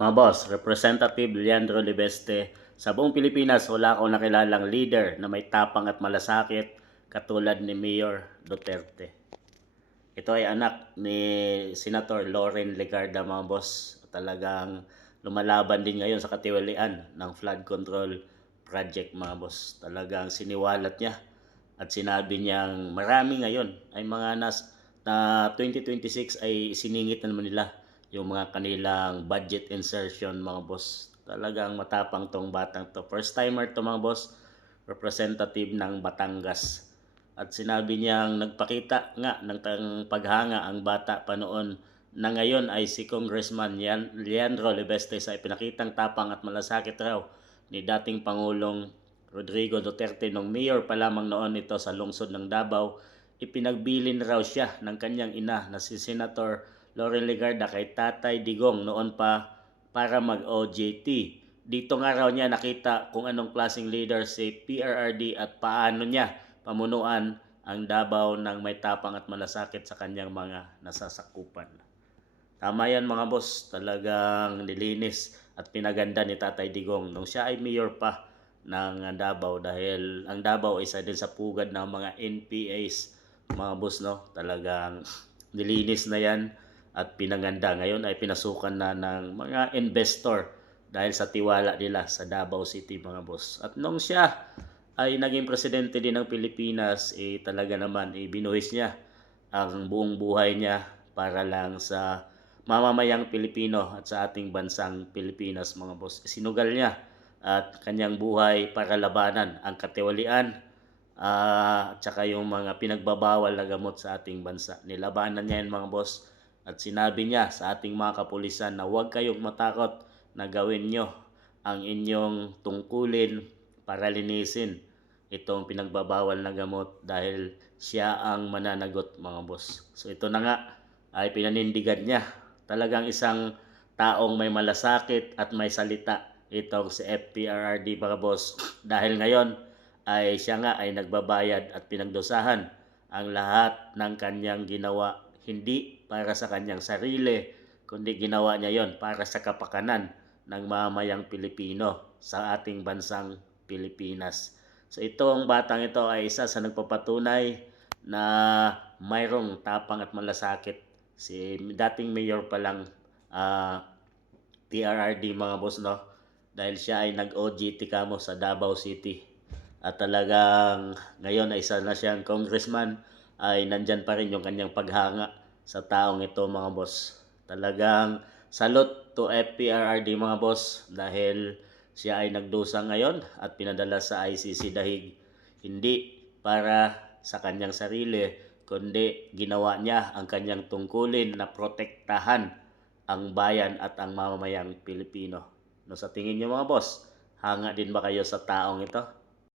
Mga boss, Representative Leandro Libeste, sa buong Pilipinas wala akong nakilalang leader na may tapang at malasakit katulad ni Mayor Duterte. Ito ay anak ni Senator Loren Legarda, mga boss. Talagang lumalaban din ngayon sa katiwalian ng flood control project, mga boss. Talagang siniwalat niya at sinabi niyang marami ngayon ay mga na 2026 ay siningit na naman nila yung mga kanilang budget insertion, mga boss. Talagang matapang tong batang to. First timer to, mga boss. Representative ng Batangas. At sinabi niyang nagpakita nga ng paghanga ang bata pa noon na ngayon ay si Congressman Leandro Libeste sa ipinakitang tapang at malasakit raw ni dating Pangulong Rodrigo Duterte nung mayor pa lamang noon ito sa lungsod ng Davao. Ipinagbilin raw siya ng kanyang ina na si Senator Loren Legarda kay Tatay Digong noon pa para mag-OJT. Dito nga raw niya nakita kung anong klaseng leader si PRRD at paano niya pamunuan ang Davao ng may tapang at malasakit sa kanyang mga nasasakupan. Tama yan, mga boss, talagang nilinis at pinaganda ni Tatay Digong nung siya ay mayor pa ng Davao, dahil ang Davao isa din sa pugad ng mga NPAs, mga boss, no? Talagang nilinis na yan at pinaganda. Ngayon ay pinasukan na ng mga investor dahil sa tiwala nila sa Davao City, mga boss. At nung siya ay naging presidente din ng Pilipinas, talaga naman binuhis niya ang buong buhay niya para lang sa mamamayang Pilipino at sa ating bansang Pilipinas, mga boss. Sinugal niya at kanyang buhay para labanan ang katiwalian at saka yung mga pinagbabawal na gamot sa ating bansa. Nilabanan niya yan, mga boss. At sinabi niya sa ating mga kapulisan na huwag kayong matakot na gawin nyo ang inyong tungkulin para linisin itong pinagbabawal na gamot dahil siya ang mananagot, mga boss. So ito na nga ay pinanindigan niya. Talagang isang taong may malasakit at may salita itong si FPRRD, mga boss. Dahil ngayon ay siya nga ay nagbabayad at pinagdusahan ang lahat ng kanyang ginawa, hindi para sa kanyang sarili, kundi ginawa niya yon para sa kapakanan ng mamayang Pilipino sa ating bansang Pilipinas. So itong batang ito ay isa sa nagpapatunay na mayroong tapang at malasakit. Si dating mayor pa lang, PRRD, mga boss, no? Dahil siya ay nag-OJT kamo sa Davao City. At talagang ngayon ay isa na siyang congressman, ay nandyan pa rin yung kanyang paghanga sa taong ito, mga boss. Talagang salute to FPRRD, mga boss, dahil siya ay nagdusa ngayon at pinadala sa ICC dahig hindi para sa kanyang sarili, kundi ginawa niya ang kanyang tungkulin na protektahan ang bayan at ang mamamayang Pilipino. No, sa tingin niyo, mga boss, hanga din ba kayo sa taong ito?